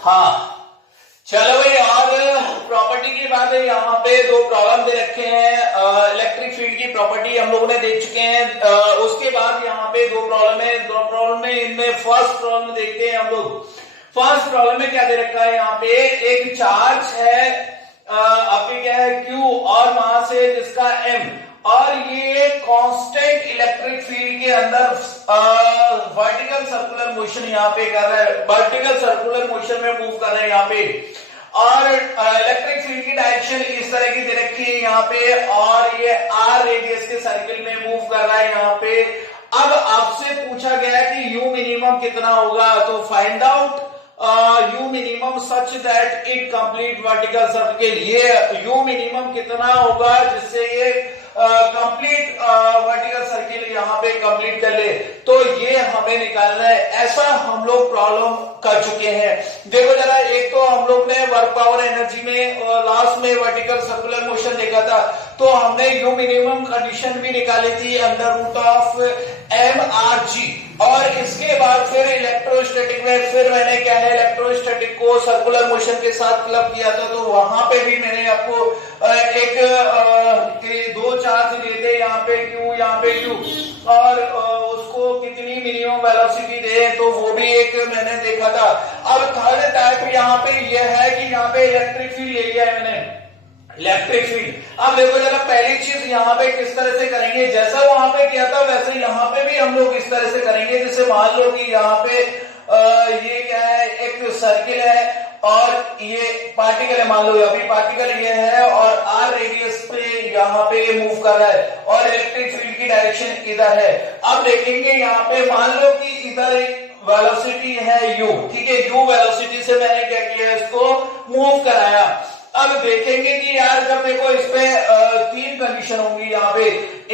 हाँ, चलो भाई। और प्रॉपर्टी की बात है, यहाँ पे दो प्रॉब्लम दे रखे हैं। इलेक्ट्रिक फील्ड की प्रॉपर्टी हम लोगों ने देख चुके हैं। उसके बाद यहाँ पे दो प्रॉब्लम है। दो प्रॉब्लम में इनमें फर्स्ट प्रॉब्लम देखते हैं हम लोग। फर्स्ट प्रॉब्लम में क्या दे रखा है, यहाँ पे एक चार्ज है, आपके क्या है क्यू, और मास है जिसका एम, और ये कांस्टेंट इलेक्ट्रिक फील्ड के अंदर वर्टिकल सर्कुलर मोशन यहाँ पे कर रहा है, वर्टिकल सर्कुलर मोशन में मूव कर रहे हैं यहाँ पे। और इलेक्ट्रिक फील्ड की डायरेक्शन इस तरह की दे रखी है यहाँ पे, और ये आर रेडियस के सर्किल में मूव कर रहा है यहाँ पे। अब आपसे पूछा गया कि यू मिनिमम कितना होगा, तो find out you minimum such that it complete vertical circle. ये यू मिनिमम कितना होगा जिससे ये कंप्लीट वर्टिकल सर्किल यहाँ पे कंप्लीट कर ले, तो ये हमें निकालना है। ऐसा हम लोग प्रॉब्लम कर चुके हैं। देखो जरा, एक तो हम लोग ने वर्क पावर एनर्जी में लास्ट में वर्टिकल सर्कुलर मोशन देखा था, तो हमने यू मिनिमम कंडीशन भी निकाली थी under root of M R G. और इसके बाद फिर इलेक्ट्रोस्टैटिक में फिर मैंने क्या है इलेक्ट्रोस्टैटिक को सर्कुलर मोशन के साथ क्लब किया था, तो वहां पे भी मैंने आपको एक दो चार्ज देते यहाँ पे क्यू, यहाँ पे क्यू, और उसको कितनी मिनिमम वेलोसिटी दे, तो वो भी एक मैंने देखा था। अब थर्ड टाइप यहाँ पे ये है कि यहाँ पे इलेक्ट्रिक फील्ड ले लिया है मैंने, इलेक्ट्रिक फील्ड। अब देखो जरा, पहली चीज यहाँ पे किस तरह से करेंगे, जैसा वहां पे किया था वैसे यहाँ पे भी हम लोग इस तरह से करेंगे। जैसे मान लो कि यहाँ पे ये क्या है, एक सर्किल है और ये पार्टिकल है, मान लो अभी पार्टिकल ये है और आर रेडियस पे यहाँ पे ये मूव कर रहा है, और इलेक्ट्रिक फील्ड की डायरेक्शन इधर है। अब देखेंगे यहाँ पे, मान लो कि इधर एक वेलोसिटी है यू, ठीक है, यू वेलोसिटी से मैंने क्या किया, इसको मूव कराया। अब देखेंगे कि यार जब देखो इस पे तीन कंडीशन होंगी यहाँ पे,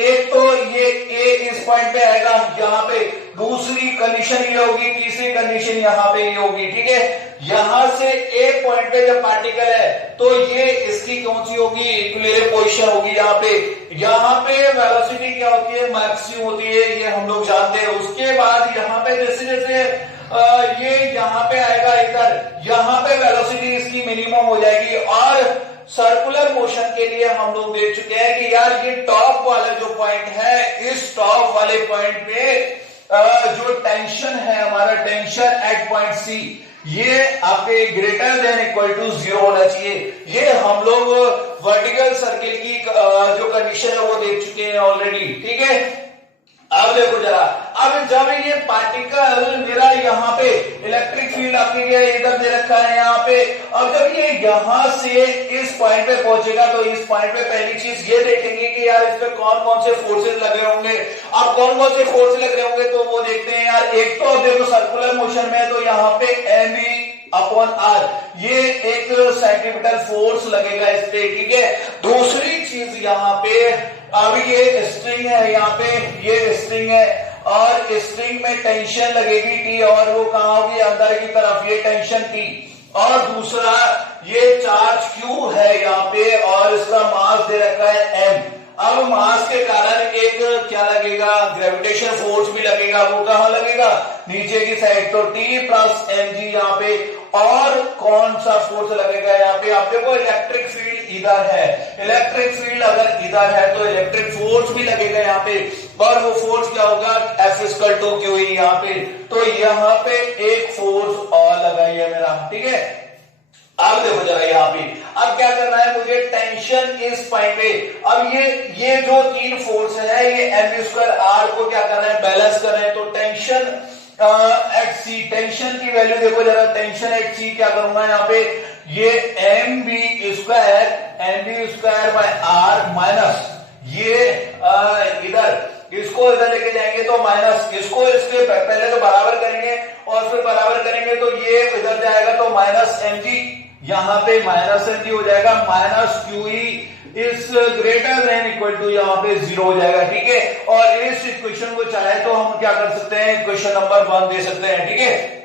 एक तो ये ए इस पॉइंट पे आएगा यहाँ पे, दूसरी कंडीशन ये होगी, तीसरी कंडीशन यहाँ पे ये होगी, ठीक है। यहां से ए पॉइंट पे जब पार्टिकल है तो ये इसकी कौन सी होगी, इक्विलिब्रियम पोजीशन होगी यहाँ पे। यहाँ पे वेलोसिटी क्या होती है, मैक्सिमम होती है, ये हम लोग जानते हैं। उसके बाद यहाँ पे जैसे जैसे ये यहाँ पे आएगा इधर, यहाँ पे वेलोसिटी इसकी मिनिमम हो जाएगी। और सर्कुलर मोशन के लिए हम लोग देख चुके हैं कि यार ये टॉप वाला जो पॉइंट है, इस टॉप वाले पॉइंट पे जो टेंशन है हमारा, टेंशन एट पॉइंट सी, ये आपके ग्रेटर देन इक्वल टू 0 होना चाहिए। ये हम लोग वर्टिकल सर्किल की जो कंडीशन है वो देख चुके हैं ऑलरेडी, ठीक है। अब देखो जरा, अब जब ये पार्टिकल मेरा यहाँ पे इलेक्ट्रिक फील्ड आपके इधर दे रखा है यहाँ पे, अब जब ये यहाँ से इस पॉइंट पे पहुंचेगा, तो इस पॉइंट पे पहली चीज ये देखेंगे कि यार इस पे कौन कौन से फोर्सेस लगे होंगे। अब कौन कौन से फोर्स लग रहे होंगे तो वो देखते हैं यार। एक तो देखो सर्कुलर मोशन में तो यहाँ पे एम अपॉन आर, ये एक सेंटीमीटर फोर्स लगेगा इस पे, ठीक है। दूसरी चीज यहाँ पे, अब ये स्ट्रिंग है यहाँ पे, ये स्ट्रिंग है और स्ट्रिंग में टेंशन लगेगी टी, और वो कहाँ होगी, अंदर की तरफ, ये टेंशन टी। और दूसरा ये चार्ज क्यू है यहाँ पे और इसका मास दे रखा है एम। अब मास के कारण एक क्या लगेगा, ग्रेविटेशन फोर्स भी लगेगा। वो कहां लगेगा, नीचे की साइड, तो टी प्लस एम जी यहाँ पे। और कौन सा फोर्स लगेगा यहाँ पे, आप देखो इलेक्ट्रिक फील्ड इधर है, इलेक्ट्रिक फील्ड अगर इधर है तो इलेक्ट्रिक फोर्स भी लगेगा यहाँ पे, और वो फोर्स क्या होगा, एफ इक्वल टू क्यू यहाँ पे। तो यहाँ पे एक फोर्स और लगा है मेरा, ठीक है। अब देखो जरा यहाँ पे, अब क्या करना है मुझे, टेंशन इस पॉइंट पे। अब ये जो तीन फोर्स है, ये एम स्क्वायर आर को क्या कर रहे हैं, बैलेंस कर रहे हैं। तो टेंशन एट सी, टेंशन की वैल्यू देखो जरा, टेंशन एट सी क्या करूंगा यहाँ पे, ये M B square by R minus ये इसको इधर लेके जाएंगे तो माइनस, इसको इसके पहले तो बराबर करेंगे और फिर बराबर करेंगे तो ये इधर जाएगा तो माइनस एम जी, यहाँ पे माइनस एम जी हो जाएगा, minus Q E is greater than equal to यहाँ पे 0 हो जाएगा, ठीक है। और इस इक्वेशन को चाहे तो हम क्या कर सकते हैं, इक्वेशन नंबर 1 दे सकते हैं, ठीक है।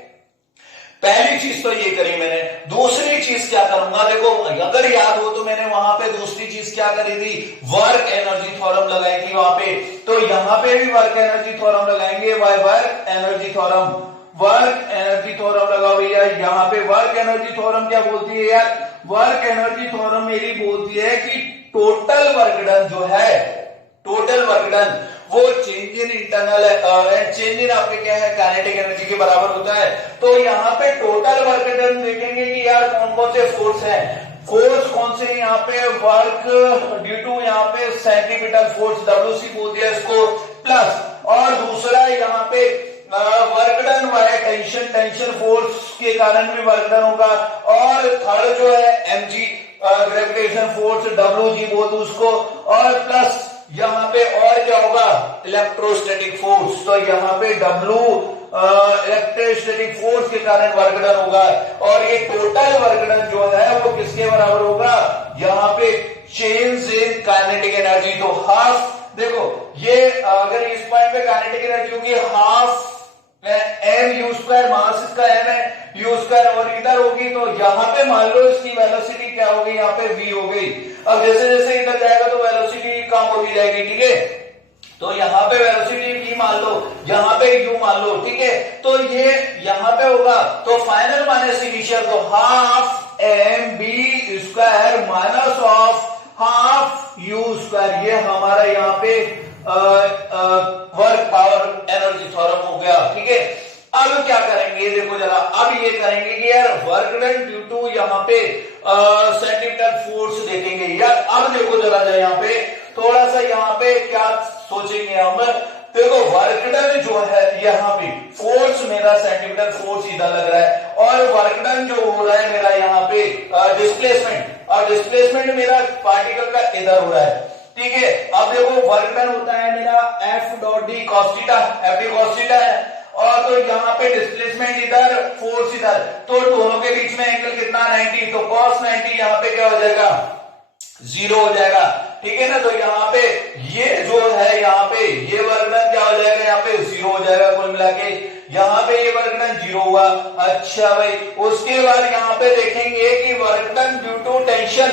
पहली चीज तो ये करी मैंने। दूसरी चीज क्या करूंगा, देखो अगर याद हो तो मैंने वहां पे दूसरी चीज क्या करी थी, वर्क एनर्जी थ्योरम लगाई थी वहां पे। तो यहां पे भी वर्क एनर्जी थ्योरम लगाएंगे, work energy theorem, work energy theorem लगाओ भैया यहाँ पे वर्क एनर्जी थ्योरम क्या बोलती है यार, वर्क एनर्जी थ्योरम मेरी बोलती है कि टोटल वर्क डन जो है, टोटल वर्क डन वो change in internal and change in आपके क्या है काइनेटिक एनर्जी के बराबर होता है। तो यहाँ पे टोटल वर्क डन देखेंगे कि यार कौन कौन से फोर्स हैं, फोर्स कौन से यहाँ पे वर्क ड्यू टू यहाँ पे सेंट्रीपिटल फोर्स WC बोल दिया इसको, प्लस और दूसरा यहाँ पे work done by tension, tension force के कारण भी वर्क डन होगा, और थर्ड जो है mg ग्रेविटेशन फोर्स WG बोल दो उसको, और प्लस यहाँ पे और क्या होगा इलेक्ट्रोस्टैटिक फोर्स, तो यहाँ पे W इलेक्ट्रोस्टैटिक फोर्स के कारण वर्क डन होगा, और ये टोटल वर्क डन जो है वो किसके बराबर होगा, यहाँ पे चेंज इन काइनेटिक एनर्जी। तो हाफ देखो ये अगर इस पॉइंट पे काइनेटिक एनर्जी होगी हाफ m u स्क्वायर, मास इसका m है u स्क्वायर, और इधर होगी तो यहाँ पे मान लो इसकी वेलोसिटी क्या हो गई, यहाँ पे v हो गई। अब जैसे जैसे इधर जाएगा तो वेलोसिटी कम होती जाएगी, ठीक है, तो यहाँ पे वेलोसिटी v मान लो, यहाँ पे u मान लो, ठीक है, तो ये यहाँ पे होगा तो फाइनल माइनस इनिशियल, तो half m b square minus of half u square, ये हमारा यहाँ पे वर्क पावर एनर्जी थ्योरम हो गया, ठीक है। अब क्या करेंगे देखो जरा, अब ये करेंगे कि यार वर्क डन ड्यू टू यहाँ पे सेंट्रीपिटल फोर्स देखेंगे यार। अब देखो जरा यहाँ पे थोड़ा सा यहाँ पे क्या सोचेंगे हम, देखो वर्क डन जो है यहाँ पे फोर्स मेरा सेंट्रीपिटल फोर्स इधर लग रहा है, और वर्क डन जो हो रहा है मेरा यहाँ पे डिस्प्लेसमेंट, और डिस्प्लेसमेंट मेरा पार्टिकल का इधर हो रहा है, ठीक है। अब देखो वर्क डन होता है मेरा F dot D cos theta, F D cos theta है, और तो यहाँ पे डिस्प्लेसमेंट इधर फोर्स इधर, तो दोनों के बीच में एंगल कितना 90, तो cos 90 यहाँ पे क्या हो जाएगा 0 हो जाएगा, ठीक है ना। तो यहाँ पे ये जो है यहाँ पे ये वर्क डन क्या हो जाएगा, यहाँ पे 0 हो जाएगा कुल मिला के, यहाँ पे ये वर्क डन 0 हुआ। अच्छा भाई उसके बाद यहाँ पे देखेंगे कि work done due to tension,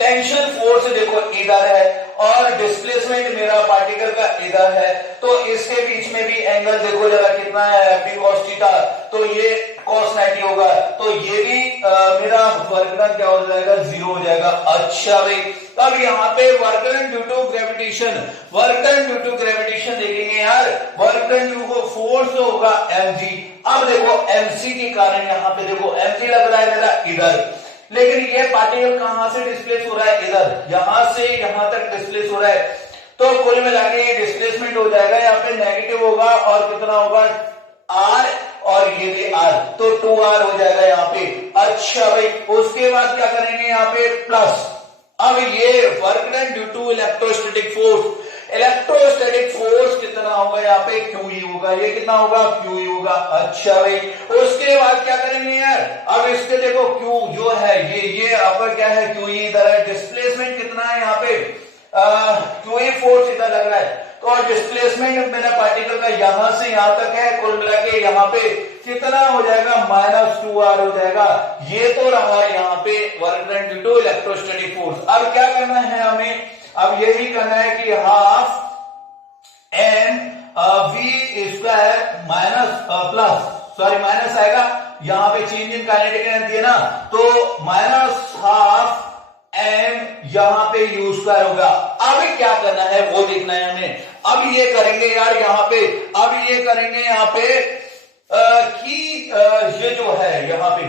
tension force देखो इधर है, और डिस्प्लेसमेंट मेरा पार्टिकल का इधर है, तो इसके बीच में भी एंगल देखो जरा कितना है F cos थीटा, तो ये cos 90 होगा, तो ये भी मेरा वर्क डन क्या हो जाएगा 0 हो जाएगा। अच्छा भाई अब यहाँ पे work done due to gravitation, work done due to gravitation देखेंगे यार, work done due to force होगा mg। अब देखो mc के कारण यहाँ पे देखो mc लग रहा है मेरा इधर, लेकिन ये पार्टिकल कहां से डिस्प्लेस हो रहा है इधर, यहां से यहां तक डिस्प्लेस हो रहा है, तो कुल मिला के ये डिस्प्लेसमेंट हो जाएगा यहाँ पे नेगेटिव होगा, और कितना होगा r, और ये भी r, तो 2r हो जाएगा यहाँ पे। अच्छा भाई उसके बाद क्या करेंगे यहाँ पे प्लस, अब ये work done due to electrostatic force, electrostatic force कितना होगा यहाँ पे QE होगा, ये कितना होगा QE होगा। अच्छा भाई उसके बाद क्या करेंगे यार, अब इसके देखो Q जो है ये आपका क्या है QE इधर है, डिस्प्लेसमेंट कितना है यहाँ पे QE फोर्स इधर लग रहा है, तो डिस्प्लेसमेंट मेरा पार्टिकल का यहां से यहां तक है, कुल मिला के यहाँ पे कितना हो जाएगा -2r हो जाएगा। ये तो रहा यहाँ पे work done due to electrostatic force. अब क्या करना है हमें, अब यही करना है कि half m v square minus आएगा, यहाँ पे चेंज इन काइनेटिक एनर्जी है ना, तो माइनस हाफ m यहाँ पे u स्क्वायर होगा। अब क्या करना है वो देखना है हमें। अब ये करेंगे यार यहाँ पे, अब ये करेंगे यहाँ पे कि ये जो है यहाँ पे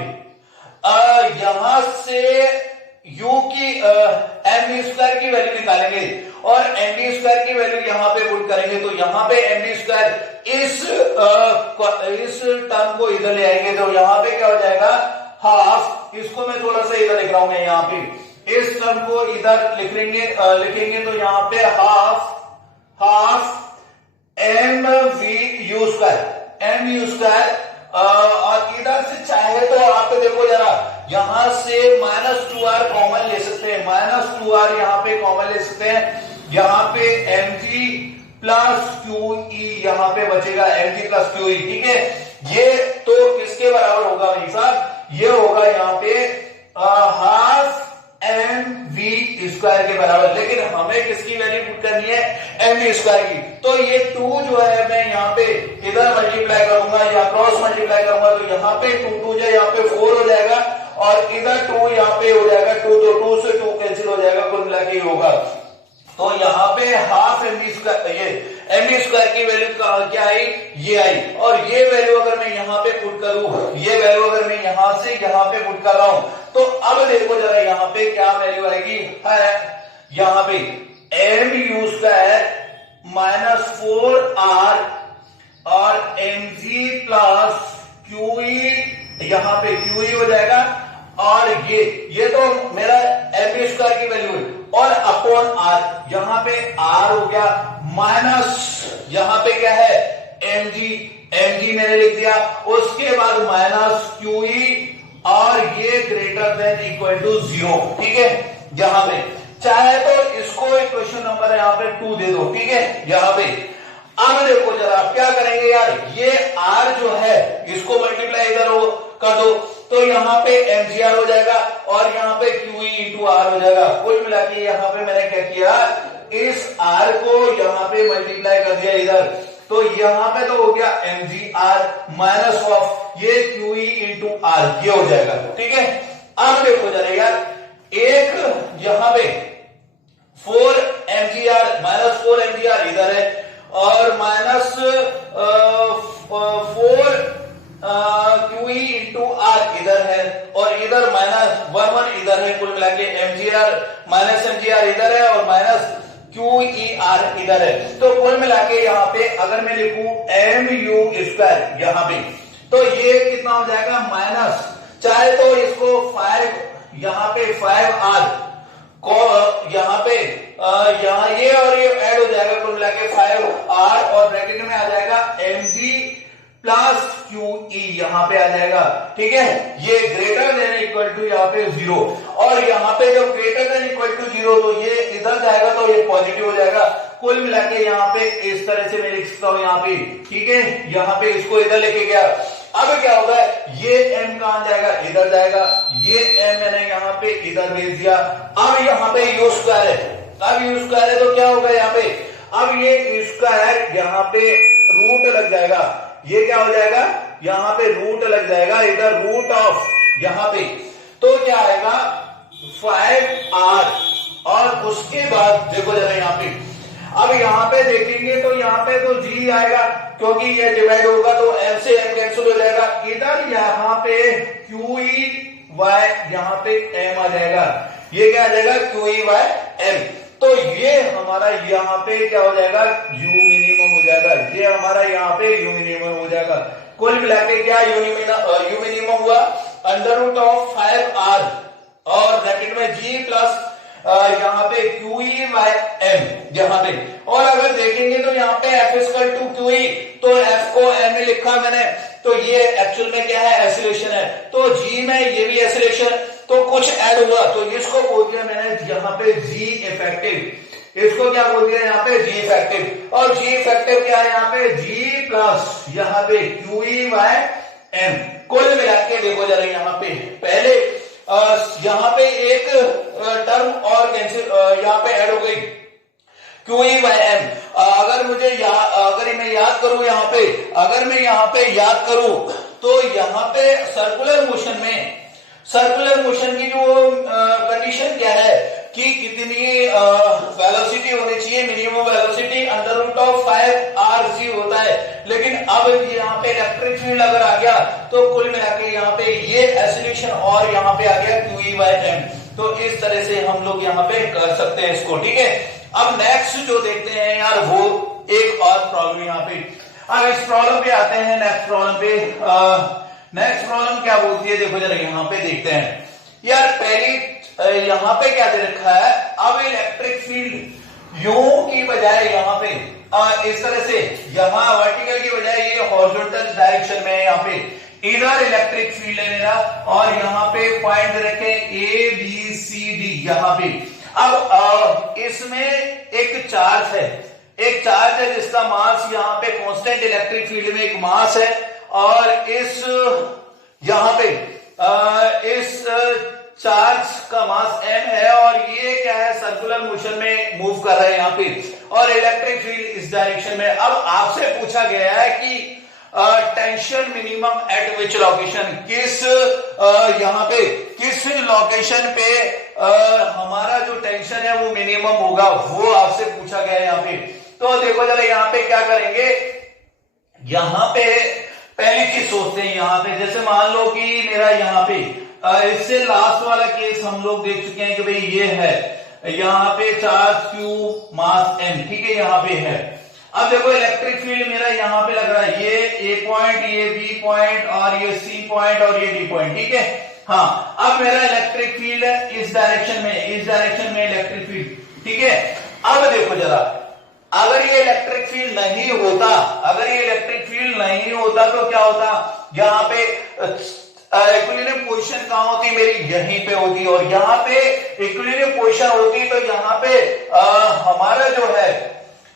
यहां से u की mv स्क्वायर की वैल्यू निकालेंगे, और mv स्क्वायर की वैल्यू यहाँ पे पुट करेंगे, तो यहाँ पे mv स्क्वायर इस टर्म को इधर ले आएंगे, तो यहाँ पे क्या हो जाएगा हाफ, इसको मैं थोड़ा सा इधर लिख रहा हूं, यहाँ पे इस टर्म को इधर लिखेंगे तो यहाँ पे हाफ mv स्क्वायर, और इधर से चाहे तो आप देखो जरा यहां से -2r कॉमन ले सकते हैं, -2r यहां पे कॉमन ले सकते हैं, यहां पे mg प्लस QE यहां पे बचेगा, mg प्लस QE, ठीक है। ये तो किसके बराबर होगा भाई साहब, ये होगा यहाँ पे हाफ mv स्क्वायर के बराबर, लेकिन हमें किसकी वैल्यू पुट करनी है, एम वी स्क्वायर की। तो ये 2 जो है मैं यहाँ पे इधर मल्टीप्लाई करूंगा या क्रॉस मल्टीप्लाई करूंगा, तो यहाँ पे 2 2 जो यहाँ पे 4 हो जाएगा और इधर 2 यहाँ पे हो जाएगा 2, तो 2 से 2 कैंसिल हो जाएगा, कुल मिला के होगा। तो यहाँ पे हाफ एम वी स्क्वायर, ये एम वी स्क्वायर की वैल्यू क्या आई, ये आई। और ये वैल्यू अगर मैं यहाँ पे पुट करूं, ये वैल्यू अगर मैं यहाँ से यहाँ पे पुट कर रहा हूं, तो अब देखो जरा यहाँ पे क्या वैल्यू आएगी, है यहाँ पे M you square minus 4r और M G plus Q E, यहाँ पे क्यू ई हो जाएगा, और ये तो मेरा एम वी स्क्वायर की वैल्यू है, और अपॉन आर, यहां पे आर हो गया माइनस, यहां पे क्या है एम जी मैंने लिख दिया, उसके बाद माइनस क्यू ई, और ये ग्रेटर देन इक्वल टू 0, ठीक है। यहां पे चाहे तो इसको इक्वेशन नंबर यहां पे 2 दे दो, ठीक है यहां पे। अब देखो जरा क्या करेंगे यार, ये आर जो है इसको मल्टीप्लाई इधर हो कर दो, तो यहाँ पे एमजीआर हो जाएगा और यहाँ पे क्यूई इंटू आर हो जाएगा। कुल मिला के यहाँ पे मैंने क्या किया, इस आर को यहाँ पे मल्टीप्लाई कर दिया इधर, तो यहाँ पे तो हो गया एमजीआर माइनस ऑफ ये क्यूई इंटू आर, ये हो जाएगा, ठीक है। अब देखो जरा यार, एक यहाँ पे 4 एमजीआर माइनस 4 एमजीआर इधर है, और माइनस 4 क्यूई इंटू आर इधर है, और इधर माइनस 1 इधर है, कुल मिला के एमजीआर माइनस एमजीआर इधर है और माइनस क्यूई आर इधर है। तो कुल मिला के यहाँ पे अगर मैं लिखूं एम यू स्क्वायर यहाँ पे, तो ये कितना हो जाएगा माइनस, चाहे तो इसको 5 यहाँ पे 5r को यहाँ पे यहाँ ये और ये ऐड हो जाएगा, कुल मिला के 5r, और ब्रैकेट में आ जाएगा mg प्लस QE यहाँ पे आ जाएगा, ठीक है। ये ग्रेटर देन इक्वल टू यहाँ पे 0, और यहाँ पे जब ग्रेटर देन इक्वल टू 0 तो ये इधर जाएगा तो ये पॉजिटिव हो जाएगा। कुल मिला के यहाँ पे इस तरह से मैं लिख सकता हूं यहाँ पे, ठीक है। यहाँ पे इसको इधर लेके गया, अब क्या होगा, ये m कहां जाएगा, इधर जाएगा, ये m मैंने यहाँ पे इधर भेज दिया। अब यहाँ पे यू स्क्वायर है, अब यू स्क्वायर है तो क्या होगा यहाँ पे, अब ये स्क्वायर यहाँ पे रूट लग जाएगा, ये क्या हो जाएगा, यहाँ पे रूट लग जाएगा, इधर रूट ऑफ यहाँ पे, तो क्या आएगा 5r, और उसके बाद देखो जरा यहाँ पे, अब यहाँ पे देखेंगे तो यहाँ पे तो g आएगा, क्योंकि ये डिवाइड होगा तो m से m कैंसिल हो जाएगा, इधर यहाँ पे QE y यहाँ पे m आ जाएगा, ये क्या आ जाएगा QE y m, तो ये हमारा यहाँ पे क्या हो जाएगा u मिनिमम हो जाएगा, ये हमारा यहाँ पे u मिनिमम हो जाएगा। कुल मिला के क्या u मिनिमम हुआ अंडर रूट ऑफ 5r और ब्रैकेट में g प्लस यहाँ पे QE by m यहाँ पे, और अगर देखेंगे तो यहाँ पे f इक्वल टू QE, तो f को m में लिखा मैंने, तो ये एक्चुअल में क्या है एसिलेशन है, तो g में ये भी एसिलेशन, तो कुछ ऐड हुआ तो इसको बोल दिया मैंने यहाँ पे g इफेक्टिव, इसको क्या बोल दिया यहाँ पे g इफेक्टिव, और g इफेक्टिव क्या है यहाँ पे g प्लस यहाँ पे QE by m। कुल मिला के देखो जरा यहाँ पे पहले यहाँ पे एक टर्म और कैंसिल यहाँ पे ऐड हो गई QE by m। अगर मुझे अगर मैं याद करूं यहाँ पे, अगर मैं यहाँ पे याद करूं तो यहाँ पे सर्कुलर मोशन की जो कंडीशन क्या है कि कितनी वेलोसिटी होनी चाहिए, minimum velocity under root of 5rc होता है, लेकिन अब यहाँ पे इलेक्ट्रिक फील्ड अगर आ गया तो कुल मिला के यहाँ पे ये एसिलेशन और यहाँ पे आ गया QE by m। तो इस तरह से हम लोग यहाँ पे कर सकते हैं इसको, ठीक है। अब नेक्स्ट जो देखते हैं यार वो एक और प्रॉब्लम यहाँ पे, अब इस प्रॉब्लम पे आते हैं, नेक्स्ट प्रॉब्लम पे। नेक्स्ट प्रॉब्लम क्या बोलती है देखो जरा यहाँ पे देखते हैं यार। पहली यहाँ पे क्या दे रखा है, अब इलेक्ट्रिक फील्ड यू की बजाय यहाँ पे इस तरह से, यहाँ वर्टिकल की बजाय ये हॉरिजॉन्टल डायरेक्शन में है, यहाँ पे इधर इलेक्ट्रिक फील्ड है मेरा, और यहाँ पे पॉइंट रखे ए बी सी डी यहाँ पे। अब इसमें एक चार्ज है, जिसका मास यहाँ पे कांस्टेंट इलेक्ट्रिक फील्ड में एक मास है, और इस यहाँ पे इस चार्ज का मास m है, और ये क्या है सर्कुलर मोशन में मूव कर रहे हैं यहाँ पे, और इलेक्ट्रिक फील्ड इस डायरेक्शन में। अब आपसे पूछा गया है कि टेंशन मिनिमम एट विच लोकेशन, किस यहाँ पे किस लोकेशन पे हमारा जो टेंशन है वो मिनिमम होगा, वो आपसे पूछा गया है यहाँ पे। तो देखो जरा यहाँ पे क्या करेंगे, यहाँ पे पहली चीज सोचते हैं यहाँ पे, जैसे मान लो कि मेरा यहाँ पे इससे लास्ट वाला केस हम लोग देख चुके हैं कि भाई ये है यहाँ पे चार्ज Q मास M, ठीक है, यहाँ पे है। अब देखो इलेक्ट्रिक फील्ड मेरा यहाँ पे लग रहा है, ये A पॉइंट, ये B पॉइंट, और ये C पॉइंट, और ये D पॉइंट, ठीक है। हाँ, अब मेरा इलेक्ट्रिक फील्ड है इस डायरेक्शन में, इस डायरेक्शन में इलेक्ट्रिक फील्ड, ठीक है। अब देखो जरा, अगर ये इलेक्ट्रिक फील्ड नहीं होता, अगर ये इलेक्ट्रिक फील्ड नहीं होता तो क्या होता, यहाँ पे इक्विलिब्रियम पोजीशन कहां होती, मेरी यहीं पे होती, और यहाँ पे इक्विलिब्रियम पोजीशन होती तो यहाँ पे हमारा जो है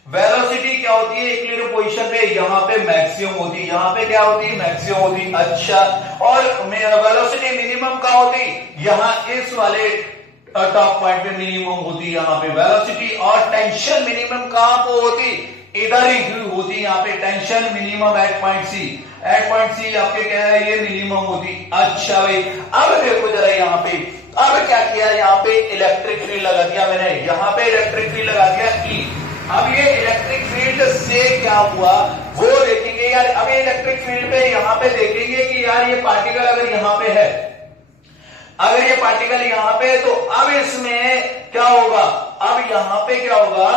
वेलोसिटी क्या होती है इक्विलिब्रियम पोजीशन पे, यहाँ पे मैक्सिमम होती, यहाँ पे क्या होती, मैक्सिमम होती। अच्छा, और वेलोसिटी मिनिमम कहां होती, यहाँ इस वाले टॉप पॉइंट पे मिनिमम होती यहाँ पे वेलोसिटी, और टेंशन मिनिमम कहां पे होती, इधर ही होती, यहाँ पे tension minimum at point C, at point C आपके क्या है, ये मिनिमम होती। अच्छा भाई, अब देखो जरा यहाँ पे, अब क्या किया, यहाँ पे इलेक्ट्रिक फील्ड लगा दिया मैंने, यहाँ पे इलेक्ट्रिक फील्ड लगा दिया E। अब ये इलेक्ट्रिक फील्ड से क्या हुआ वो देखेंगे यार। अब ये इलेक्ट्रिक फील्ड पे यहाँ पे देखेंगे कि यार ये पार्टिकल अगर यहाँ पे है, अगर ये पार्टिकल यहाँ पे है, तो अब इसमें क्या होगा, अब यहाँ पे क्या होगा,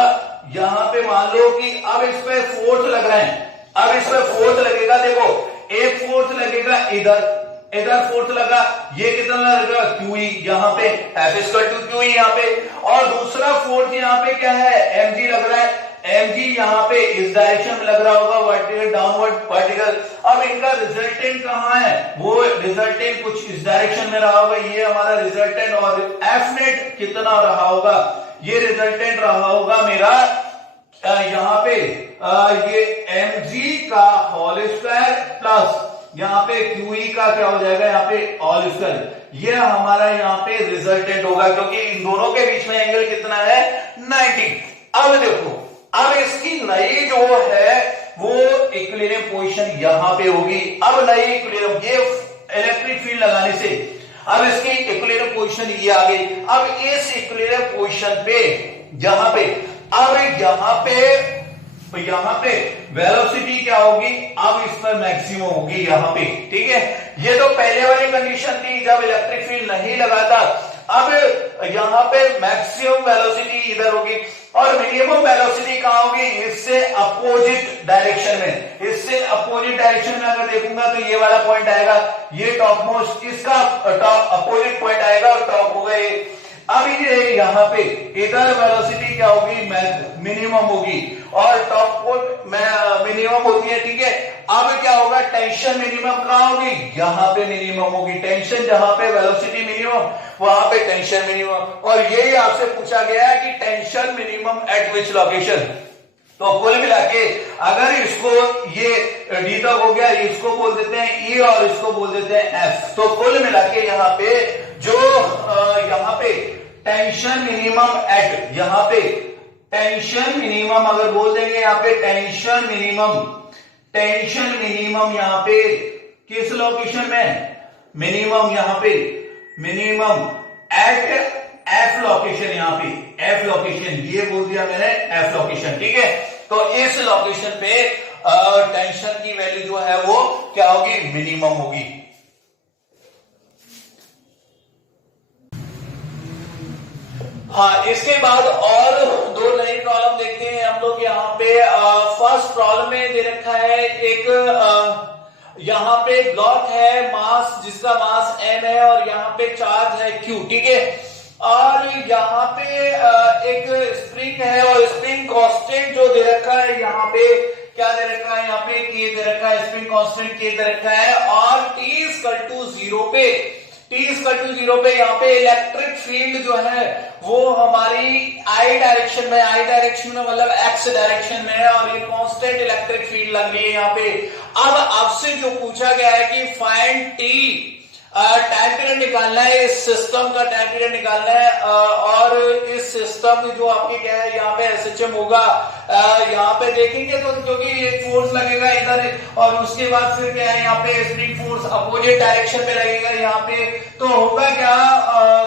यहाँ पे मान लो कि अब इस पे फोर्स लग रहे हैं, अब इस पे फोर्स लगेगा, देखो एक फोर्स लगेगा इधर, इधर फोर्स लगा, ये कितना लगेगा QE, यहाँ पे F=QE यहाँ पे, और दूसरा फोर्स यहाँ पे क्या है mg लग रहा है, mg यहाँ पे इस डायरेक्शन में लग रहा होगा, वर्टिकल डाउनवर्ड वर्टिकल। अब इनका रिजल्टेंट कहाँ है, वो रिजल्टेंट कुछ इस डायरेक्शन में रहा होगा, ये हमारा रिजल्टेंट, और F नेट कितना रहा होगा, ये रिजल्टेंट रहा होगा मेरा यहाँ पे ये mg का होल स्क्वायर प्लस यहाँ पे QE का क्या हो जाएगा, यहाँ पे होल स्क्वायर, ये हमारा यहाँ पे रिजल्टेंट होगा, क्योंकि इन दोनों के बीच में एंगल कितना है 90। अब देखो, अब इसकी नई जो है वो इक्विलिब्रियम पोजीशन यहाँ पे होगी। अब नई इक्विलिब्रियम, ये इलेक्ट्रिक फील्ड लगाने से अब इसकी इक्विलिब्रियम पोजीशन ये आ गई। अब इस इक्विलिब्रियम पोजीशन पे यहाँ पे, अब यहाँ पे वेलोसिटी क्या होगी, अब इस पर मैक्सिमम होगी यहाँ पे, ठीक है। ये तो पहले वाली कंडीशन थी जब इलेक्ट्रिक फील्ड नहीं लगा था। अब यहाँ पे मैक्सिमम वेलोसिटी इधर होगी, और मिनिमम वेलोसिटी कहां होगी, इससे अपोजिट डायरेक्शन में, इससे अपोजिट डायरेक्शन में अगर देखूंगा तो ये वाला पॉइंट आएगा, ये टॉप मोस्ट, इसका अपोजिट पॉइंट आएगा और टॉप होगा ये। अब ये यहाँ पे इधर वेलोसिटी क्या होगी, मिनिमम होगी, और टॉप को मिनिमम होती है, ठीक है। अब क्या होगा, टेंशन मिनिमम कहां होगी, यहाँ पे मिनिमम होगी, टेंशन जहां पे वेलोसिटी मिनिमम वहां पे टेंशन मिनिमम। और यही आपसे पूछा गया है कि टेंशन मिनिमम एट विच लोकेशन। तो कुल मिला के अगर इसको ये डी तक हो गया, इसको बोल देते हैं E और इसको बोल देते हैं F। तो कुल मिला के यहाँ पे जो यहाँ पे टेंशन मिनिमम एट, यहाँ पे टेंशन मिनिमम अगर बोल देंगे, यहाँ पे टेंशन मिनिमम यहाँ पे किस लोकेशन में, मिनिमम यहाँ पे मिनिमम एट F लोकेशन, यहाँ पे F लोकेशन, ये बोल दिया मैंने F लोकेशन, ठीक है। तो इस लोकेशन पे टेंशन की वैल्यू जो है वो क्या होगी, मिनिमम होगी। हाँ, इसके बाद और दो नई प्रॉब्लम देखते हैं हम लोग। यहाँ पे फर्स्ट प्रॉब्लम में दे रखा है एक यहाँ पे ब्लॉक है मास, जिसका मास m है, और यहाँ पे चार्ज है q, ठीक है। और यहाँ पे एक स्प्रिंग है, और स्प्रिंग कांस्टेंट जो दे रखा है यहाँ पे क्या दे रखा है, यहाँ पे k दे रखा है, स्प्रिंग कांस्टेंट k दे रखा है, और t=0 पे, t=0 पे यहाँ पे इलेक्ट्रिक फील्ड जो है वो हमारी i डायरेक्शन में, i डायरेक्शन में मतलब x डायरेक्शन में है, और ये कांस्टेंट इलेक्ट्रिक फील्ड लग रही है यहाँ पे। अब आपसे जो पूछा गया है कि फाइंड t टाइम पीरियड निकालना है, इस सिस्टम का टाइम पीरियड निकालना है, और इस सिस्टम जो आपके क्या है यहाँ पे एसएचएम होगा, यहाँ पे देखेंगे तो क्योंकि ये फोर्स लगेगा इधर, और उसके बाद फिर क्या है यहाँ पे स्प्रिंग फोर्स अपोजिट डायरेक्शन पे लगेगा यहाँ पे, तो होगा क्या,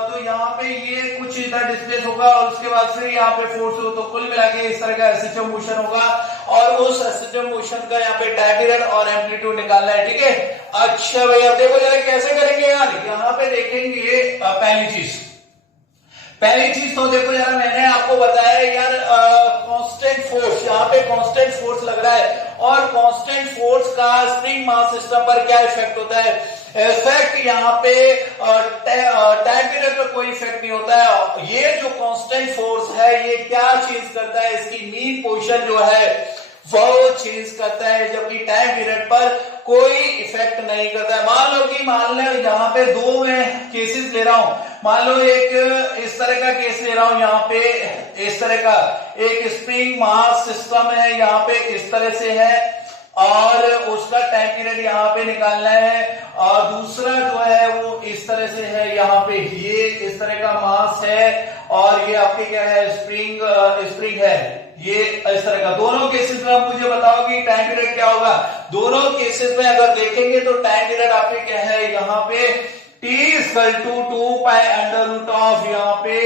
तो यहाँ पे ये कुछ इधर डिस्प्लेस होगा और उसके बाद फिर यहाँ पे फोर्स हो, तो कुल मिला के इस तरह का एसएचएम मोशन होगा, और उस एसएचएम मोशन का यहाँ पे टाइम पीरियड और एम्पलीट्यूड निकालना है। ठीक है, अच्छा भैया देखो जरा कैसे करेंगे यार, यहाँ पे देखेंगे पहली चीज तो देखो यार, मैंने आपको बताया यार कांस्टेंट फोर्स, यहाँ पे कांस्टेंट फोर्स लग रहा है, और कांस्टेंट फोर्स का स्प्रिंग मास सिस्टम पर क्या इफेक्ट होता है, इफेक्ट यहाँ पे टाइम पीरियड पर कोई इफेक्ट नहीं होता है। ये जो कांस्टेंट फोर्स है ये क्या चेंज करता है, इसकी मीन पोजीशन जो है वो चेंज करता है, जबकि टाइम पीरियड पर कोई इफेक्ट नहीं करता है। मान लो यहाँ पे दो मैं केसेस ले रहा हूं, मान लो एक इस तरह का केस ले रहा हूं, यहाँ पे इस तरह का एक स्प्रिंग मास सिस्टम है, यहाँ पे इस तरह से है, और उसका टाइम पीरियड यहाँ पे निकालना है, और दूसरा जो है वो इस तरह से है, यहाँ पे ये इस तरह का मास है, और ये आपके क्या है स्प्रिंग है, ये इस तरह का। दोनों केसेस में आप मुझे बताओ कि टाइम पीरियड क्या होगा। दोनों केसेस में अगर देखेंगे तो टाइम पीरियड आपके क्या है, यहाँ पे t equal to 2 pi under root of यहाँ पे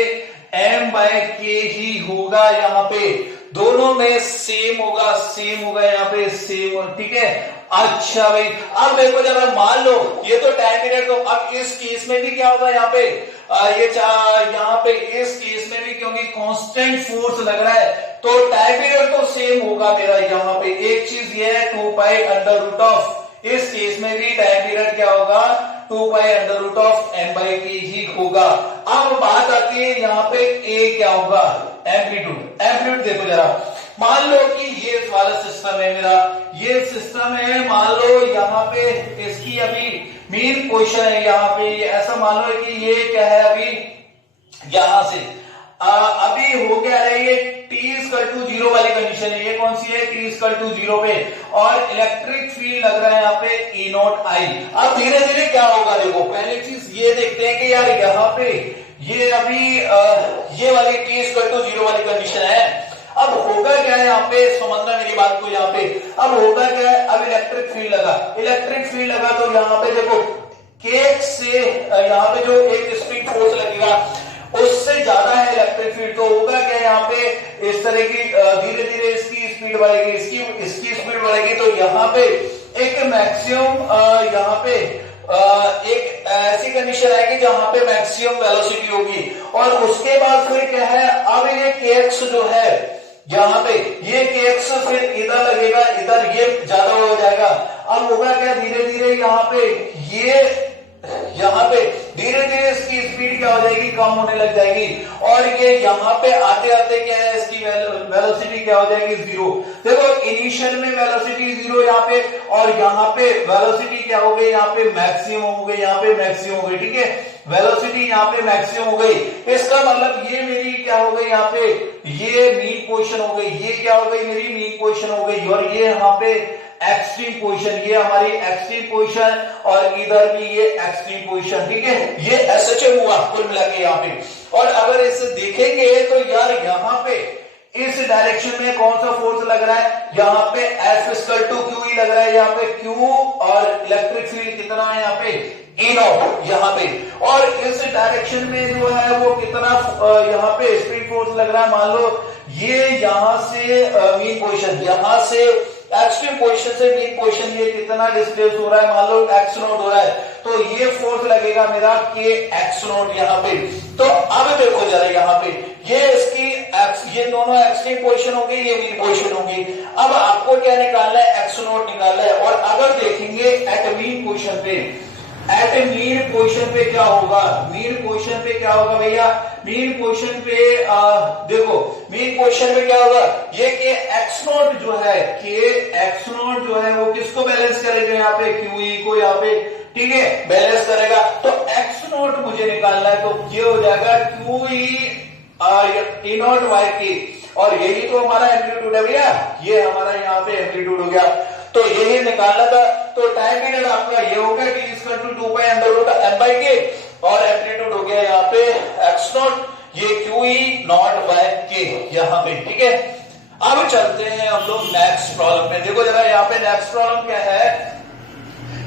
m/k ही होगा, यहाँ पे दोनों में सेम होगा यहाँ पे सेम। ठीक है, अच्छा भाई अब देखो जरा मान लो ये तो टाइम पीरियड, तो अब इस केस में भी क्या होगा यहाँ पे यहाँ पे इस केस में भी क्योंकि कांस्टेंट फोर्स लग रहा है तो टाइम पीरियड तो सेम होगा मेरा। यहाँ पे एक चीज ये है 2 पाई अंडर रूट ऑफ, इस केस में भी टाइम पीरियड क्या होगा 2 pi under root of m/k ही होगा। अब बात आती है यहाँ पे a क्या होगा, एम्पलीट्यूड देखो जरा, मान लो कि ये वाला सिस्टम है मेरा, ये सिस्टम है, मान लो यहाँ पे इसकी अभी मेन पोजीशन है, यहाँ पे ये ऐसा मान लो कि ये क्या है अभी यहां से अभी हो गया है ये t=0 वाली कंडीशन है, ये कौन सी है t=0 पे, और इलेक्ट्रिक फील्ड लग रहा है यहाँ पे E0I। अब धीरे धीरे क्या होगा देखो, पहली चीज ये देखते हैं कि यार यहाँ पे ये अभी ये वाली t=0 वाली कंडीशन है। अब होगा क्या है यहाँ पे, समझना मेरी बात को, यहाँ पे अब होगा क्या है, अब इलेक्ट्रिक फील्ड लगा तो यहाँ पे देखो k से यहाँ पे जो एक स्प्रिंग फोर्स लगेगा उससे ज्यादा है इलेक्ट्रिक फील्ड, तो होगा क्या यहाँ पे इस तरह की धीरे धीरे इसकी स्पीड बढ़ेगी, इसकी स्पीड बढ़ेगी, तो यहाँ पे एक मैक्सिमम यहाँ पे एक ऐसी कंडीशन आएगी जहां पे मैक्सिमम वेलोसिटी होगी, और उसके बाद फिर क्या है, अब ये kx जो है यहाँ पे ये kx फिर इधर लगेगा, इधर ये ज्यादा हो जाएगा। अब होगा क्या, धीरे धीरे यहाँ पे धीरे धीरे इसकी स्पीड क्या हो जाएगी, कम होने लग जाएगी, और ये यहाँ पे आते आते क्या है इसकी वेलोसिटी क्या हो जाएगी 0। देखो इनिशियल में वेलोसिटी 0 यहाँ पे, और यहाँ पे वेलोसिटी क्या हो गई, यहाँ पे मैक्सिमम हो गई, यहाँ पे मैक्सिमम हो गई। ठीक है, वेलोसिटी यहाँ पे मैक्सिमम हो गई, इसका मतलब ये मेरी क्या हो गई, यहाँ पे ये मीन पोजीशन हो गई, ये क्या हो गई मेरी मीन पोजीशन हो गई, और ये यहाँ पे एक्सट्रीम पोजीशन, ये हमारी एक्सट्रीम पोजीशन, और इधर भी ये एक्सट्रीम पोजीशन। ठीक है, ये एसएचएम हुआ कुल मिला के यहाँ पे। और अगर इसे देखेंगे तो यार यहाँ पे इस डायरेक्शन में कौन सा फोर्स लग रहा है, यहाँ पे F=QE लग रहा है, यहाँ पे Q, और इलेक्ट्रिक फील्ड कितना है यहाँ पे E0 यहाँ पे, और इस डायरेक्शन में जो है वो कितना यहाँ पे स्प्रिंग फोर्स लग रहा है, मान लो ये यहाँ से मीन पोजीशन, यहाँ से एक्सट्रीम पोजीशन से मीन पोजीशन ये कितना डिस्प्लेस हो रहा है, मान लो x0 हो रहा है, तो ये फोर्स लगेगा मेरा kx0 यहाँ पे। तो अब देखो जरा यहाँ पे ये दोनों एक्सट्रीम पोजीशन होंगे, ये मीन पोजीशन होंगी। अब आपको क्या निकालना है, x0 निकालना है। और अगर देखेंगे एट मीन पोजीशन पे क्या होगा, मीन पोजीशन पे क्या होगा भैया, मीन पोजीशन पे देखो मीन पोजीशन पे क्या होगा, ये कि x0 जो है वो किसको बैलेंस करेगा, यहाँ पे QE को यहाँ पे, ठीक है, बैलेंस करेगा। तो x0 मुझे निकालना है, तो ये हो जाएगा QE E0YK, और यही तो हमारा एम्पलीट्यूड है भैया, ये हमारा यहाँ पे एम्पलीट्यूड हो गया, तो यही निकालना था। तो टाइम पीरियड आपका ये होगा कि 2 पाई अंडर रूट बाई के, और एम्पलीट्यूड हो गया यहाँ पे एक्स नॉट, ये क्यू ई नॉट बाय के यहाँ पे, ठीक है। अब चलते हैं हम लोग नेक्स्ट प्रॉब्लम में। देखो जरा यहाँ पे नेक्स्ट प्रॉब्लम क्या है,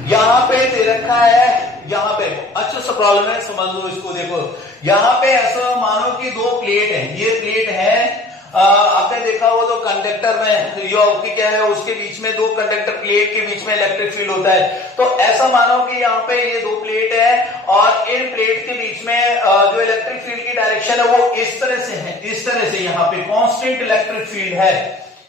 यहाँ पे दे रखा है, यहाँ पे अच्छा सा प्रॉब्लम है, समझ लो इसको। देखो यहाँ पे ऐसा मानो कि दो प्लेट है, ये प्लेट है, आपने देखा हो तो कंडक्टर में ये क्या है, उसके बीच में दो कंडक्टर प्लेट के बीच में इलेक्ट्रिक फील्ड होता है। तो ऐसा मानो कि यहाँ पे ये दो प्लेट है और इन प्लेट के बीच में जो इलेक्ट्रिक फील्ड की डायरेक्शन है वो इस तरह से है, इस तरह से यहाँ पे कांस्टेंट इलेक्ट्रिक फील्ड है,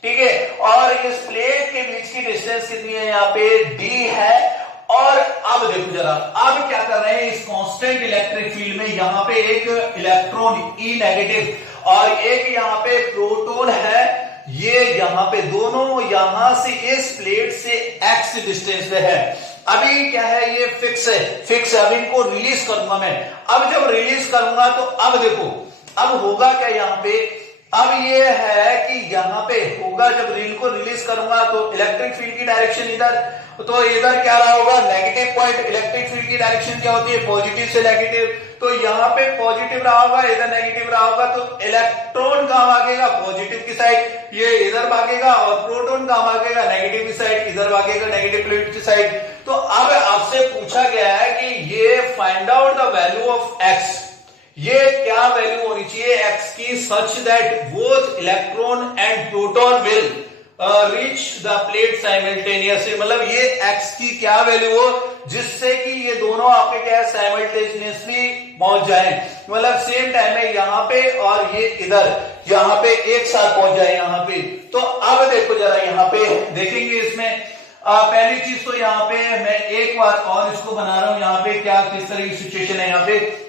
ठीक है। और इस प्लेट के बीच की डिस्टेंस कितनी है, यहाँ पे d है। और अब देखो जरा, अब क्या कर रहे हैं, इस कांस्टेंट इलेक्ट्रिक फील्ड में यहाँ पे एक इलेक्ट्रॉन ई नेगेटिव और एक यहाँ पे प्रोटॉन है, ये यहाँ पे दोनों यहां से इस प्लेट से x डिस्टेंस पे है। अभी क्या है, ये फिक्स है, फिक्स है। अब इनको रिलीज करूंगा मैं, अब जब रिलीज करूंगा तो अब देखो अब होगा क्या यहाँ पे, अब ये है कि यहाँ पे होगा जब रील को रिलीज करूंगा तो इलेक्ट्रिक फील्ड की डायरेक्शन इधर, तो इधर क्या रहा होगा, नेगेटिव पॉइंट। इलेक्ट्रिक फील्ड की डायरेक्शन क्या होती है, पॉजिटिव से नेगेटिव, तो यहाँ पे पॉजिटिव रहा होगा, इधर नेगेटिव रहा होगा, तो इलेक्ट्रॉन कहां भागेगा, पॉजिटिव की साइड, ये इधर भागेगा, और प्रोटॉन कहां भागेगा, नेगेटिव की साइड, इधर भागेगा, नेगेटिव प्लेट की साइड। तो अब आपसे पूछा गया है कि ये find out the value of x, ये क्या वैल्यू होनी चाहिए x की, such that both electron and proton will reach the plate simultaneously, मतलब ये x की क्या वैल्यू हो जिससे कि ये दोनों आपके क्या है साइमल्टेनियसली पहुंच जाए, मतलब सेम टाइम में यहाँ पे और ये इधर यहाँ पे एक साथ पहुंच जाए यहाँ पे। तो अब देखो जरा यहाँ पे देखेंगे इसमें पहली चीज तो यहाँ पे मैं एक बार और इसको बना रहा हूं, यहाँ पे क्या किस तरह की सिचुएशन है। यहाँ पे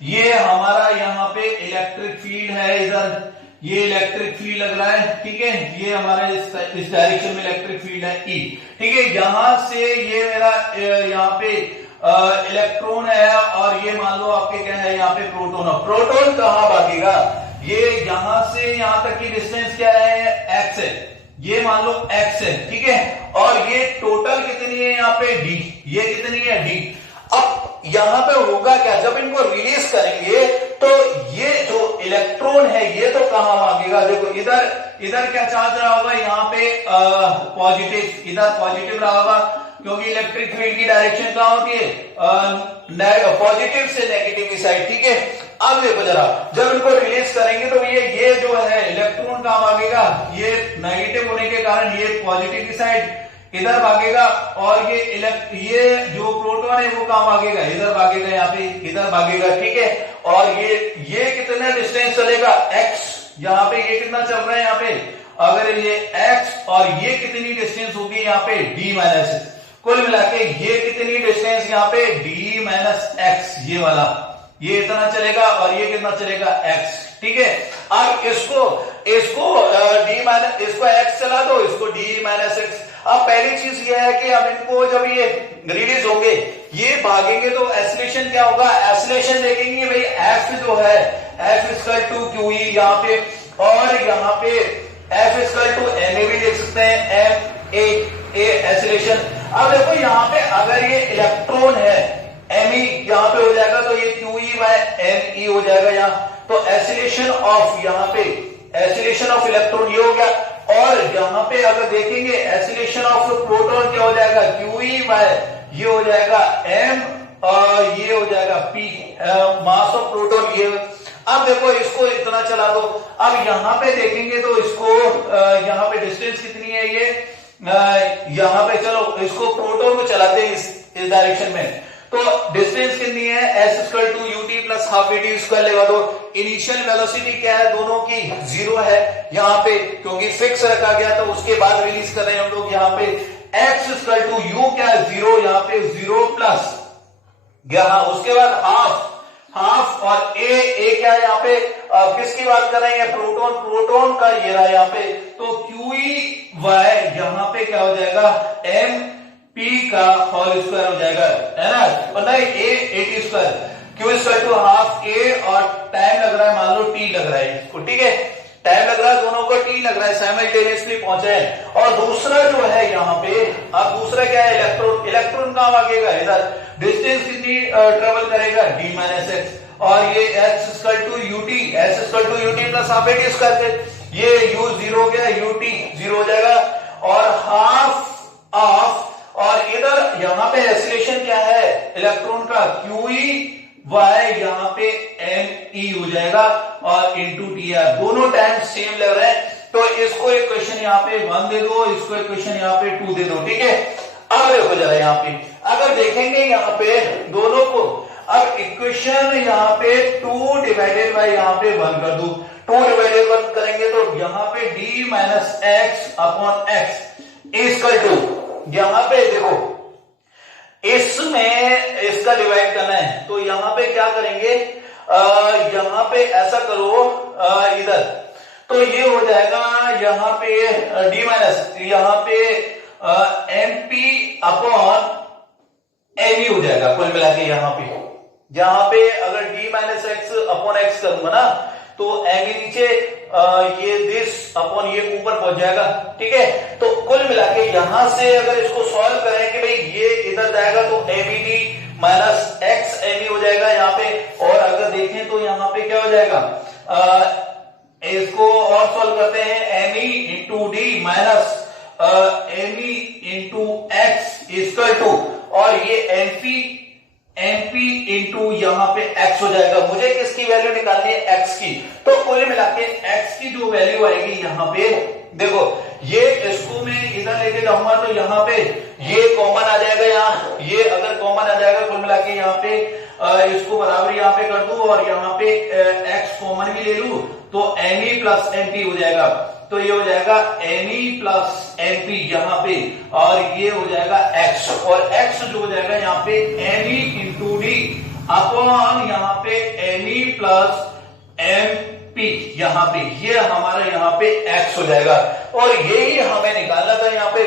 ये हमारा यहाँ पे इलेक्ट्रिक फील्ड है, इधर ये इलेक्ट्रिक फील्ड लग रहा है, ठीक है। ये हमारा इस डायरेक्शन में इलेक्ट्रिक फील्ड है ई, ठीक है। यहां से ये मेरा यहाँ पे इलेक्ट्रॉन है और ये मान लो आपके क्या है यहाँ पे प्रोटॉन है। प्रोटॉन कहाँ भागेगा, ये यहां से यहां तक की डिस्टेंस क्या है, एक्स है, ये मान लो एक्स है, ठीक है। और ये टोटल कितनी है यहाँ पे डी, ये कितनी है डी। अब यहां पे होगा क्या, जब इनको रिलीज करेंगे तो ये जो इलेक्ट्रॉन है ये तो कहां भागेगा, देखो इधर क्या चार्ज रहा होगा, यहाँ पे पॉजिटिव, इधर पॉजिटिव रहा होगा क्योंकि इलेक्ट्रिक फील्ड की डायरेक्शन कहां होती है, पॉजिटिव से नेगेटिव की साइड, ठीक है। अब देखो जरा, जब इनको रिलीज करेंगे तो ये जो है इलेक्ट्रॉन कहां भागेगा, ये नेगेटिव होने के कारण ये पॉजिटिव की साइड इधर भागेगा, और ये जो प्रोटॉन है वो कहां भागेगा, इधर भागेगा, यहाँ पे इधर भागेगा, ठीक है। और ये कितना डिस्टेंस चलेगा x, यहाँ पे ये कितना चल रहा है यहाँ पे, अगर ये x और ये कितनी डिस्टेंस होगी यहाँ पे d माइनस, कुल मिला के ये कितनी डिस्टेंस यहाँ पे d माइनस x, ये वाला ये इतना चलेगा और ये कितना चलेगा x, ठीक है। अब इसको d माइनस, इसको x चला दो, इसको d माइनस x। अब पहली चीज ये है कि अब इनको जब ये रिलीज होंगे ये भागेंगे तो एसिलेशन क्या होगा, एसिलेशन देखेंगे भाई f जो है f equal to Q E यहाँ पे, और यहाँ पे f इक्वल टू ma भी देख सकते हैं, m a एसिलेशन। अब देखो यहाँ पे अगर ये इलेक्ट्रॉन है me यहाँ पे हो जाएगा तो ये QE बाय ME हो जाएगा यहाँ, तो एसिलेशन ऑफ यहाँ पे एसिलेशन ऑफ इलेक्ट्रॉन ये हो गया। और यहाँ पे अगर देखेंगे एसिलेशन ऑफ प्रोटॉन क्या हो जाएगा, QE बाय ये हो जाएगा M और ये हो जाएगा P, मास ऑफ प्रोटॉन ये। अब देखो इसको इतना चला दो, अब यहाँ पे देखेंगे तो इसको यहाँ पे डिस्टेंस कितनी है, ये यहाँ पे चलो इसको प्रोटॉन को चलाते हैं इस डायरेक्शन में, तो डिस्टेंस कितनी है, s equal to ut plus half at square लगा दो। इनिशियल वेलोसिटी क्या है, दोनों की जीरो है यहाँ पे क्योंकि फिक्स रखा गया, तो उसके बाद रिलीज कर रहे हैं हम लोग यहाँ पे x इक्वल टू u क्या है जीरो, यहाँ पे जीरो प्लस यहाँ उसके बाद हाफ और a क्या है यहाँ पे किसकी बात कर रहे हैं, प्रोटॉन का ये रहा यहाँ पे, तो QE यहाँ पे क्या हो जाएगा m p का होल स्क्वायर हो जाएगा, है ना, पता है a square, q square to half a, और टाइम लग रहा है मान लो t लग रहा है इसको, ठीक है, टाइम लग रहा है दोनों को t लग रहा है, साइमल्टेनियसली पहुंचे हैं। और दूसरा जो है यहाँ पे, अब दूसरा क्या है, इलेक्ट्रॉन कहां भागेगा, इधर डिस्टेंस कितनी कितनी ट्रेवल करेगा, डी माइनस एक्स, और ये X equal to UT, S equal to UT plus half A T square से ये यू जीरो हो गया, यूटी जीरो हो जाएगा, और हाफ ऑफ, और इधर यहाँ पे एक्सीलरेशन क्या है इलेक्ट्रॉन का, क्यूई वाई यहाँ पे एम ई हो जाएगा, और इंटू टी आर, दोनों टाइम सेम लग रहा है। तो इसको इक्वेशन यहाँ पे 1 दे दो, इसको इक्वेशन यहाँ पे 2 दे दो, ठीक है। अब देखो जरा यहाँ पे अगर देखेंगे यहाँ पे दोनों को, अब इक्वेशन यहाँ पे 2 डिवाइडेड बाई यहाँ पे 1 कर दो, 2 डिवाइडेड 1 करेंगे तो यहाँ पे d minus X upon X equal to, यहाँ पे देखो इसमें इसका डिवाइड करना है तो यहाँ पे क्या करेंगे, यहाँ पे ऐसा करो इधर, तो ये हो जाएगा यहाँ पे d माइनस, यहाँ पे एम पी अपॉन एम हो जाएगा कुल मिला के। यहाँ पे अगर d minus X upon x करूंगा ना तो एम नीचे, ये दिस अपॉन ये ऊपर पहुंच जाएगा, ठीक है। तो कुल मिला के यहां से अगर इसको सॉल्व करें कि भाई ये इधर जाएगा तो M D minus X M हो जाएगा यहाँ पे, और अगर देखें तो यहाँ पे क्या हो जाएगा, इसको और सॉल्व करते हैं, M E into D minus M E into X equal to, और ये एमपी इंटू यहाँ पे एक्स हो जाएगा। मुझे किसकी वैल्यू निकालनी है, एक्स की, तो कुल मिला के एक्स की जो वैल्यू आएगी यहाँ पे देखो, ये इसको मैं इधर लेके जाऊंगा तो यहाँ पे ये कॉमन आ जाएगा, यहाँ ये अगर कॉमन आ जाएगा कुल मिला के यहाँ पे इसको बराबर यहाँ पे कर दूं, और यहाँ पे एक्स कॉमन भी ले लूं तो M E plus M P हो जाएगा, तो ये हो जाएगा M E plus M P यहाँ पे, और ये हो जाएगा एक्स, और एक्स जो हो जाएगा यहाँ पे M E into D upon यहाँ पे M E plus M P यहाँ पे, ये हमारा यहाँ पे एक्स हो जाएगा, और यही हमें निकालना था यहाँ पे,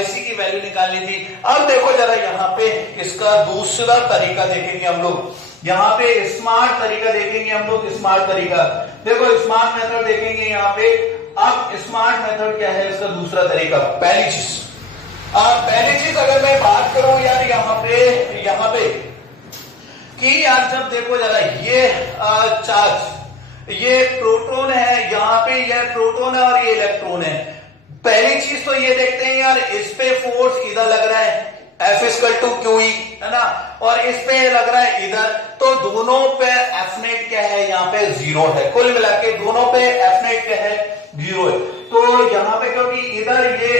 इसी की वैल्यू निकालनी थी। अब देखो जरा यहाँ पे इसका दूसरा तरीका देखेंगे हम लोग, यहाँ पे स्मार्ट तरीका देखेंगे हम लोग, स्मार्ट तरीका देखो, स्मार्ट मेथड देखेंगे यहाँ पे। अब स्मार्ट मेथड क्या है इसका दूसरा तरीका, पहली चीज अगर मैं बात करूं यार यहाँ पे कि यार जब देखो जरा ये चार्ज, ये प्रोटॉन है, यहाँ पे यह प्रोटॉन है और ये इलेक्ट्रॉन है। पहली चीज तो ये देखते हैं यार इस पे फोर्स इधर लग रहा है F equal to Q E, है ना, और इस पे लग रहा है इधर, तो दोनों पे F नेट क्या है यहाँ पे 0 है, कुल मिला के दोनों पे F नेट क्या है 0 है। तो यहाँ पे क्योंकि इधर ये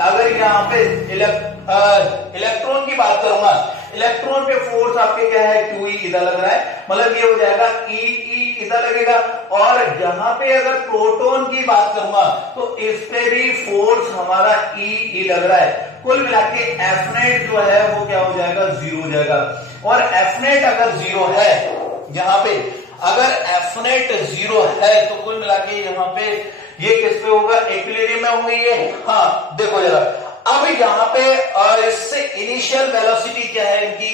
अगर यहाँ पे इलेक्ट्रॉन की बात करूंगा, इलेक्ट्रॉन पे फोर्स आपके क्या है क्यू ई इधर लग रहा है, मतलब ये हो जाएगा ई इधर लगेगा, और यहाँ पे अगर प्रोटॉन की बात करूंगा तो इस पे भी फोर्स हमारा ई लग रहा है, कुल मिला के एफ नेट जो है वो क्या हो जाएगा 0 हो जाएगा। और एफ नेट अगर 0 है, यहाँ पे अगर एफ नेट 0 है तो कुल मिला के यहाँ पे ये किस पे होगा, इक्विलिब्रियम में होंगे ये, हाँ देखो जरा। अब यहाँ पे इससे इनिशियल वेलोसिटी क्या है इनकी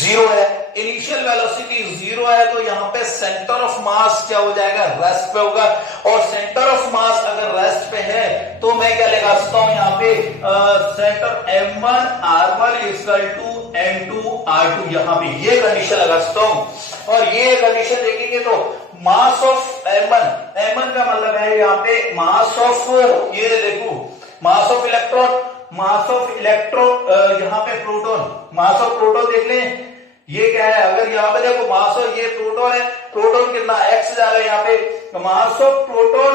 0 है, इनिशियल वेलोसिटी 0 है, तो यहाँ पे सेंटर ऑफ मास क्या हो जाएगा, रेस्ट पे होगा, और सेंटर ऑफ मास अगर रेस्ट पे है तो मैं क्या लगा सकता हूं यहाँ पे centre m1 r1 equal to m2 r2, यहाँ पे ये कंडीशन लगा सकता हूं। और ये कंडीशन देखेंगे तो मास ऑफ m1 का मतलब है यहाँ पे मास ऑफ, ये देखो मास ऑफ इलेक्ट्रॉन, यहाँ पे प्रोटॉन, मास ऑफ प्रोटॉन देख लें, ये क्या है, अगर यहाँ पे देखो मास ऑफ, ये प्रोटॉन है, प्रोटॉन कितना x जा रहा है यहाँ पे, तो मास ऑफ प्रोटॉन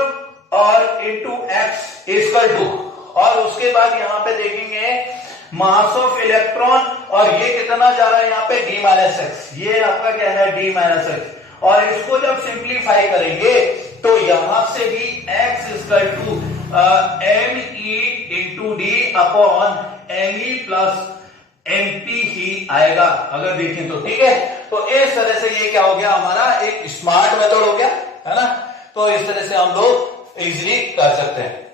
और इंटू एक्स इक्वल टू, और उसके बाद यहाँ पे देखेंगे मास ऑफ इलेक्ट्रॉन, और ये कितना जा रहा है यहाँ पे d माइनस एक्स, ये आपका क्या है d माइनस एक्स, और इसको जब सिंप्लीफाई करेंगे तो यहां से भी x equal to M E into D upon M E plus M P ही आएगा अगर देखें तो, ठीक है। तो इस तरह से ये क्या हो गया, हमारा एक स्मार्ट मेथड हो गया, है ना। तो इस तरह से हम लोग इजीली कर सकते हैं।